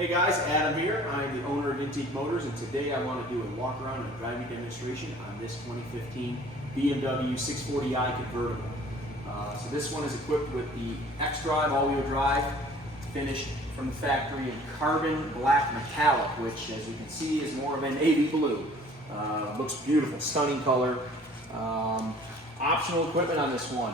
Hey guys, Adam here. I'm the owner of Vintique Motors, and today I want to do a walk around and a driving demonstration on this 2015 BMW 640i convertible. So this one is equipped with the X-Drive all-wheel drive, finished from the factory in carbon black metallic, which as you can see is more of a navy blue. Looks beautiful, stunning color. Optional equipment on this one.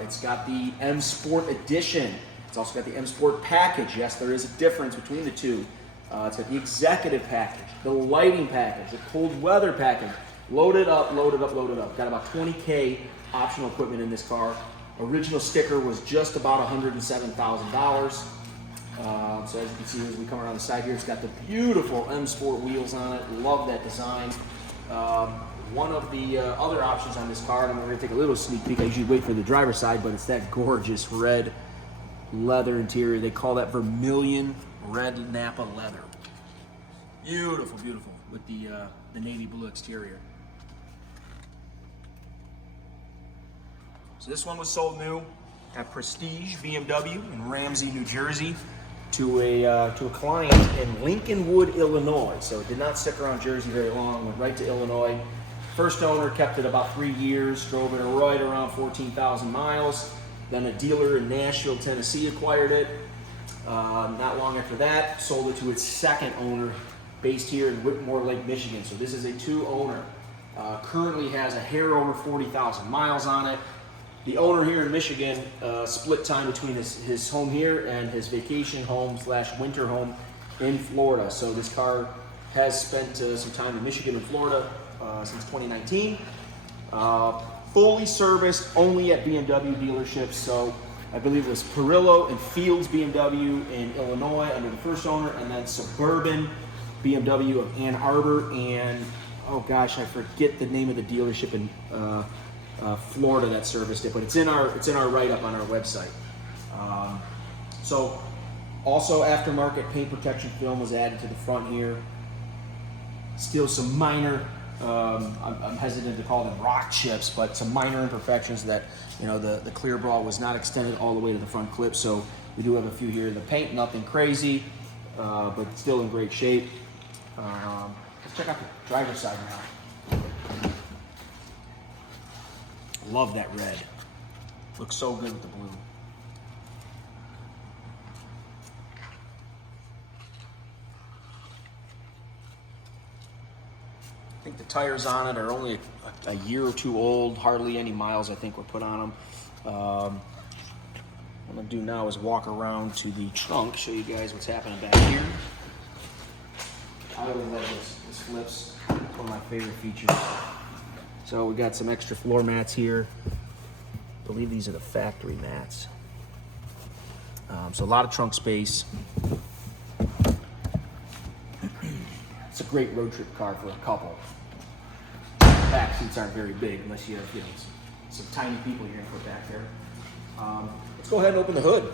It's got the M-Sport edition. It's also got the M-Sport package. Yes, there is a difference between the two. It's got the executive package, the lighting package, the cold weather package. Loaded up, loaded up, loaded up. Got about 20K optional equipment in this car. Original sticker was just about $107,000. So as you can see as we come around the side here, it's got the beautiful M-Sport wheels on it. Love that design. One of the other options on this car, and we're going to take a little sneak peek. I usually wait for the driver's side, but it's that gorgeous red leather interior. They call that vermilion red Napa leather. Beautiful, beautiful with the navy blue exterior. So this one was sold new at Prestige BMW in Ramsey, New Jersey, to a client in Lincolnwood, Illinois. So it did not stick around Jersey very long. Went right to Illinois. First owner kept it about 3 years. Drove it right around 14,000 miles. Then a dealer in Nashville, Tennessee acquired it. Not long after that, sold it to its second owner based here in Whitmore Lake, Michigan. So this is a two-owner. Currently has a hair over 40,000 miles on it. The owner here in Michigan split time between his home here and his vacation home / winter home in Florida. So this car has spent some time in Michigan and Florida since 2019. Fully serviced only at BMW dealerships. So I believe it was Perillo and Fields BMW in Illinois under the first owner, and then Suburban BMW of Ann Arbor, and oh gosh, I forget the name of the dealership in Florida that serviced it, but it's in our write-up on our website. So also aftermarket paint protection film was added to the front here. Still some minor, I'm hesitant to call them rock chips, but some minor imperfections that, you know, the clear bra was not extended all the way to the front clip, so we do have a few here. The paint, nothing crazy, but still in great shape. Let's check out the driver's side now. Love that red. Looks so good with the blue. I think the tires on it are only a year or two old, hardly any miles I think were put on them. What I'm gonna do now is walk around to the trunk, show you guys what's happening back here. I really love this. This flips, one of my favorite features. So we got some extra floor mats here. I believe these are the factory mats. So a lot of trunk space. It's a great road trip car for a couple. Back seats aren't very big unless you have, you know, some tiny people you're gonna put back there. Let's go ahead and open the hood.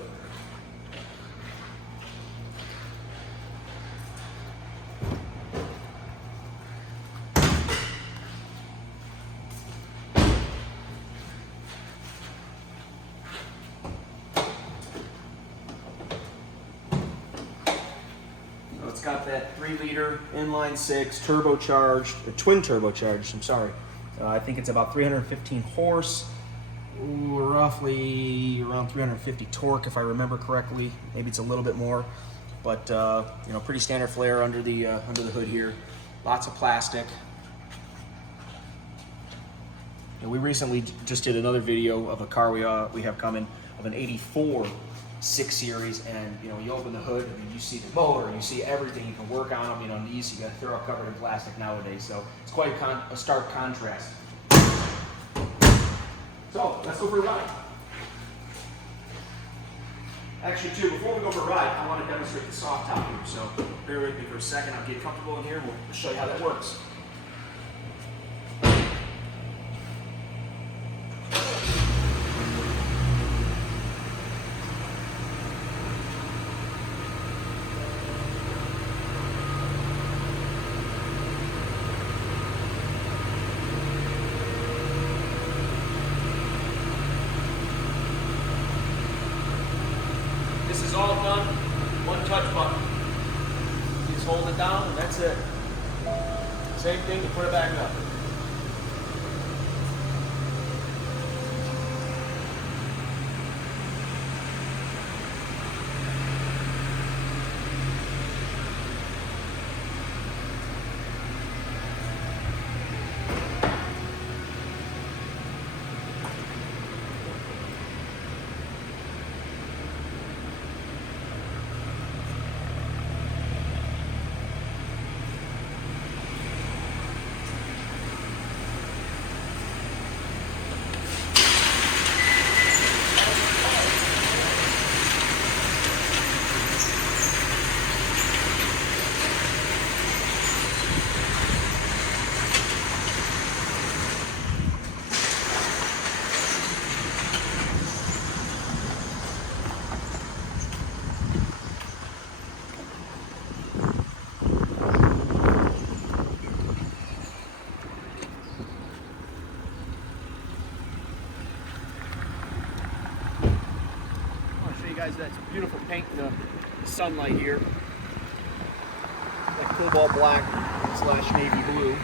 It's got that 3-liter inline 6 turbocharged, or twin turbocharged, I'm sorry. I think it's about 315 horse, roughly around 350 torque if I remember correctly. Maybe it's a little bit more, but you know, pretty standard flare under the hood here. Lots of plastic. And we recently just did another video of a car we have coming, of an 84 6 Series, and you know, you open the hood and you see the motor, you see everything. You can work on them. You know, these you got thorough covered in plastic nowadays, so it's quite a stark contrast. So let's go for a ride. Actually, too, before we go for a ride, I want to demonstrate the soft top here. So bear with me for a second. I'll get comfortable in here. We'll show you how that works. This is all done, one touch button. Just hold it down and that's it. Same thing, you put it back up. Guys, that's beautiful paint in the sunlight here. That cobalt black / navy blue.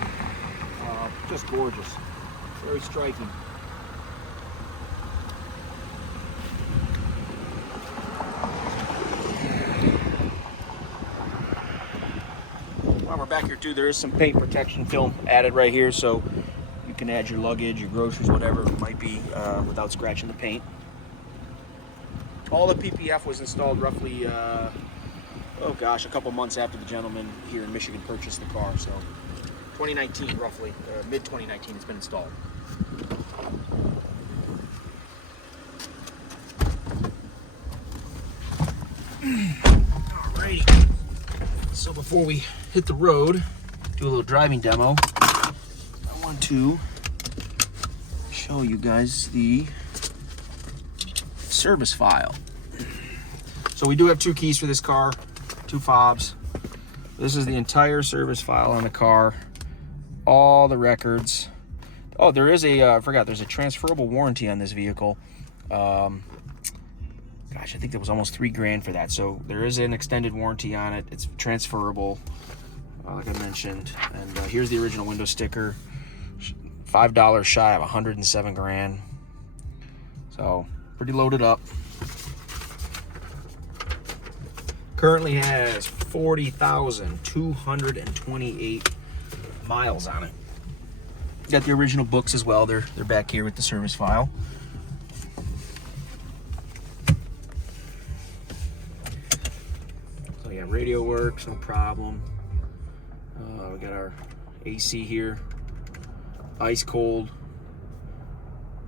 Just gorgeous. Very striking. While we're back here too, there is some paint protection film added right here, so you can add your luggage, your groceries, whatever it might be, without scratching the paint. All the PPF was installed roughly, oh gosh, a couple months after the gentleman here in Michigan purchased the car. So 2019, roughly, mid-2019, it's been installed. Alrighty. So before we hit the road, do a little driving demo, I want to show you guys the service file. So we do have 2 keys for this car, 2 fobs. This is the entire service file on the car, all the records. Oh, there is a, I forgot, there's a transferable warranty on this vehicle. Gosh, I think that was almost $3 grand for that. So there is an extended warranty on it. It's transferable, like I mentioned. And here's the original window sticker. $5 shy of 107 grand. So pretty loaded up. Currently has 40,228 miles on it. Got the original books as well. They're back here with the service file. So yeah, radio works, no problem. We got our AC here, ice cold.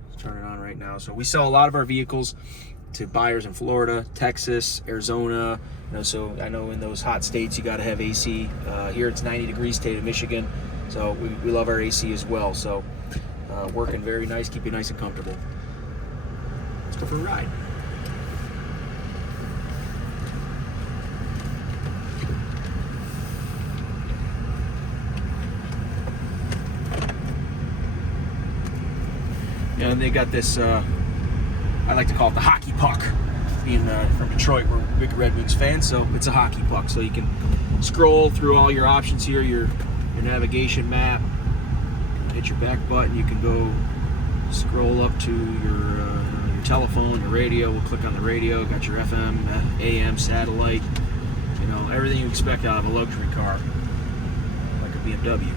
Let's turn it on right now. So we sell a lot of our vehicles to buyers in Florida, Texas, Arizona. You know, so I know in those hot states you got to have AC. Here it's 90 degrees, state of Michigan, so we love our AC as well. So working very nice, keep you nice and comfortable. Let's go for a ride. You know, and they got this, I like to call it the hockey puck. Being from Detroit, we're big Red Wings fans, so it's a hockey puck. So you can scroll through all your options here, your navigation map, hit your back button, you can go scroll up to your telephone, your radio. We'll click on the radio, got your FM, AM, satellite, you know, everything you expect out of a luxury car, like a BMW.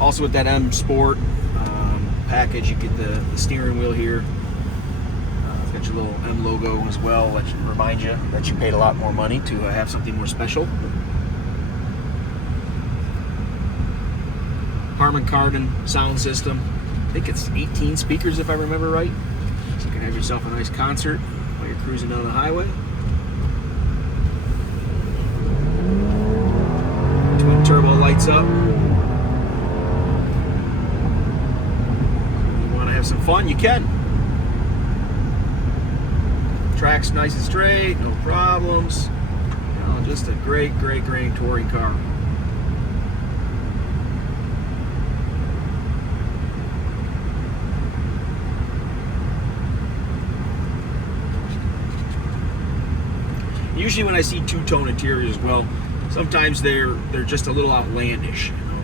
Also with that M-Sport package, you get the steering wheel here. Got your little M logo as well, that should remind you that you paid a lot more money to have something more special. Harman Kardon sound system. I think it's 18 speakers if I remember right. So you can have yourself a nice concert while you're cruising down the highway. Twin turbo lights up. If you want to have some fun, you can. Track's nice and straight, no problems. You know, just a great touring car. Usually when I see two-tone interiors as well, sometimes they're just a little outlandish, you know,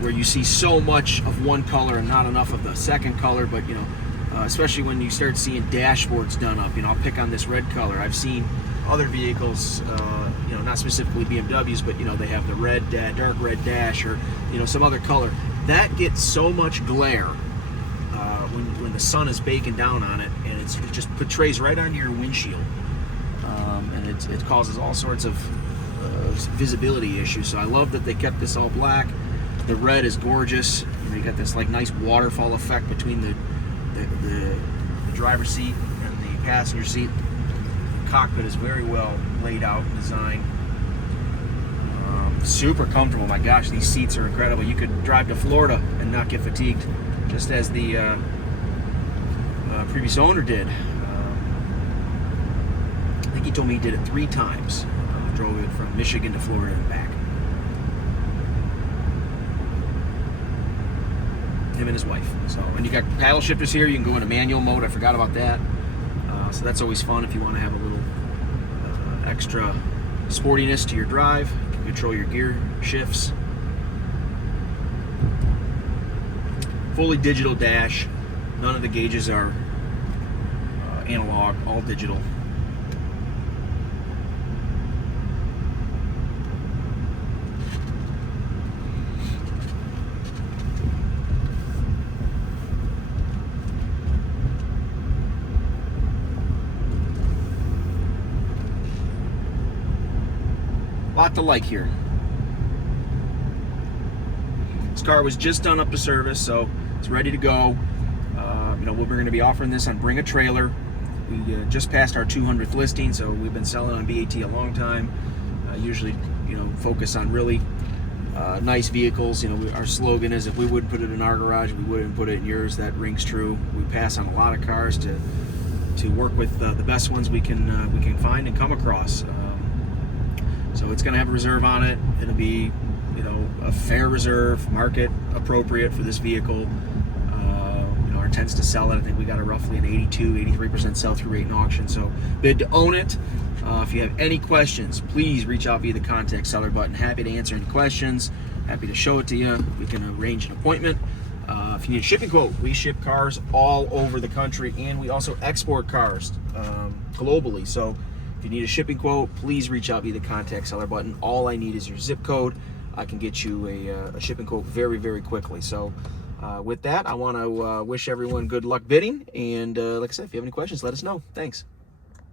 where you see so much of one color and not enough of the second color. But you know, especially when you start seeing dashboards done up, you know, I'll pick on this red color. I've seen other vehicles, you know, not specifically BMWs, but you know, they have the red, dark red dash, or you know, some other color that gets so much glare when the sun is baking down on it, and it just portrays right onto your windshield, and it causes all sorts of visibility issues. So I love that they kept this all black. The red is gorgeous. You know, you got this like nice waterfall effect between the driver's seat and the passenger seat. The cockpit is very well laid out and designed. Super comfortable. My gosh, these seats are incredible. You could drive to Florida and not get fatigued, just as the previous owner did. I think he told me he did it 3 times. Drove it from Michigan to Florida and back. Him and his wife. So, and you got paddle shifters here. You can go into manual mode. I forgot about that. So that's always fun if you want to have a little extra sportiness to your drive. You can control your gear shifts. Fully digital dash. None of the gauges are analog, all digital. Lot to like here. This car was just done up to service, so it's ready to go. You know, we're going to be offering this on Bring a Trailer. We just passed our 200th listing, so we've been selling on BAT a long time. Usually, you know, focus on really nice vehicles. You know, our slogan is, if we wouldn't put it in our garage, we wouldn't put it in yours. That rings true. We pass on a lot of cars to work with the best ones we can find and come across. So it's going to have a reserve on it. It'll be, you know, a fair reserve, market appropriate for this vehicle. You know, our intents to sell it. I think we got a roughly an 83% sell-through rate in auction. So bid to own it. If you have any questions, please reach out via the contact seller button. Happy to answer any questions. Happy to show it to you. We can arrange an appointment. If you need a shipping quote, we ship cars all over the country, and we also export cars globally. So if you need a shipping quote, please reach out via the contact seller button. All I need is your zip code. I can get you a shipping quote very, very quickly. So with that, I want to wish everyone good luck bidding. And like I said, if you have any questions, let us know. Thanks.